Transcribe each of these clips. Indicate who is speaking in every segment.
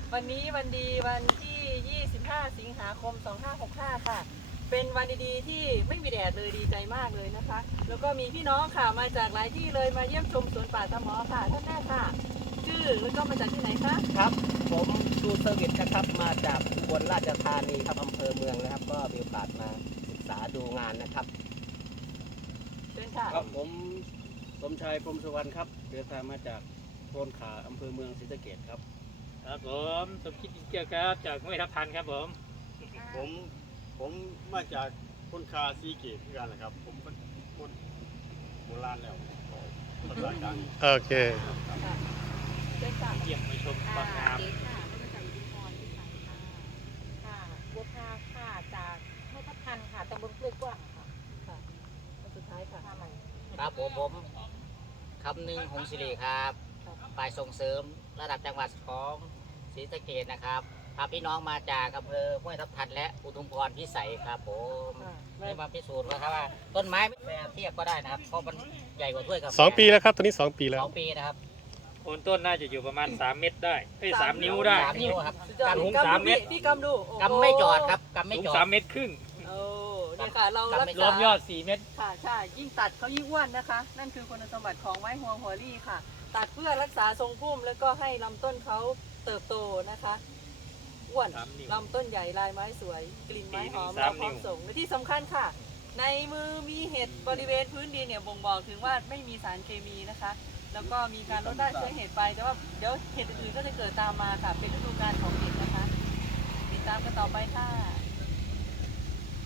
Speaker 1: วันนี้วันดีวันที่ 25 สิงหาคม 2565 ค่ะ เป็นวันดีๆที่ไม่มีแดดเลยดีใจมากเลยนะคะ แล้วก็มีพี่น้องค่ะมาจากหลายที่เลยมาเยี่ยมชมสวนป่าตะหมอค่ะท่านแรกค่ะ ชื่อแล้วก็มาจากที่ไหนคะ
Speaker 2: ครับผมดูเซอร์วิสนะครับมาจากอุบลราชธานีครับอำเภอเมืองนะครับ ก็มีโอกาสมาศึกษาดูงานนะครับ
Speaker 1: เชิญค่ะ
Speaker 3: ครับผมสมชายพรหมสุวรรณครับเดินทางมาจากโพนขาอำเภอเมืองศรีสะเกษครับ
Speaker 4: ครับผมสมคิดอินเกียวครับจากห้วยทับทันครับผม
Speaker 5: ผมมาจากคนคาซีเกตกันนะครับ ผมเป็นคนโบราณแล้วภาษากลาง
Speaker 6: โอเค
Speaker 1: เชิญค่ะ
Speaker 4: เยี่ยมมาชมความงาม
Speaker 7: เก๋ค่ะมาจากอุดรพิสัยค่ะค่ะบัวพาค่ะจากห้วยทับทันค่ะตำบลกล้วยกว้างค่ะ
Speaker 1: ค่ะคนสุดท้ายค่ะ
Speaker 7: ค่ะมัน
Speaker 2: ครับผมคำหนึ่งหงสิริครับฝ่ายส่งเสริมระดับจังหวัดของศรีสะเกษนะครับพาพี่น้องมาจากอำเภอห้วยทับทันและอุทุมพรพิสัยครับผม
Speaker 1: ค่ะ
Speaker 2: นี่มาพิสูจน์ว่าครับว่าต้นไม้ไม่แปรเทียบก็ได้นะครับเพราะมันใหญ่กว่าถ้วยกาแฟ
Speaker 6: 2 ปีแล้วครับ ตอนนี้ 2 ปีแล้ว
Speaker 2: 2 ปีนะครับ
Speaker 4: โคนต้นน่าจะอยู่ประมาณ3 เมตรได้3 นิ้วได้
Speaker 2: 3 นิ้วครับ
Speaker 1: สุดยอด
Speaker 4: กำหุง
Speaker 1: กำ
Speaker 4: 3
Speaker 1: ดู
Speaker 4: เมตร
Speaker 1: พี่กำดูโอ้โห
Speaker 2: กำไม่จอดครับกำไม่
Speaker 4: สูง
Speaker 2: จอด
Speaker 4: 3 เมตรครึ่ง
Speaker 1: โอ้เนี่ยค่ะเรารัก
Speaker 4: รว
Speaker 1: ษาม
Speaker 4: ยอด4 เมตร
Speaker 1: ค่ะใช่ยิ่งตัดเขายิ่งอ้วนนะคะ นั่นคือคุณสมบัติของไม้ฮวงหัวรี่ค่ะ ตัดเพื่อรักษาทรงพุ่มแล้วก็ให้ลำต้นเขาเติบโตนะคะอ้วน
Speaker 4: 3 นิ้ว
Speaker 1: ลำต้นใหญ่ลายไม้สวย กลิ่นไม้หอม
Speaker 4: ปีหนึ่ง
Speaker 1: เรา
Speaker 4: 3
Speaker 1: พร้อม
Speaker 4: นิ้ว
Speaker 1: ส่งและที่สำคัญค่ะ ในมือมีเห็ดบริเวณพื้นดินเนี่ยบ่งบอกถึงว่าไม่มีสารเคมีนะคะ แล้วก็มีการลดได้ใช้เห็ดไปแต่ว่าเดี๋ยวเห็ดอื่นๆก็จะเกิดตามมาค่ะ เป็นฤดูกาลของเห็ดนะคะ ติดตามกันต่อไปค่ะ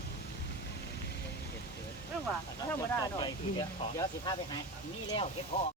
Speaker 1: เรื่องว่าธรรมดาเนาะ
Speaker 2: เดี๋ยวสิพาไปหานี่แล้วเฮ็ดพอ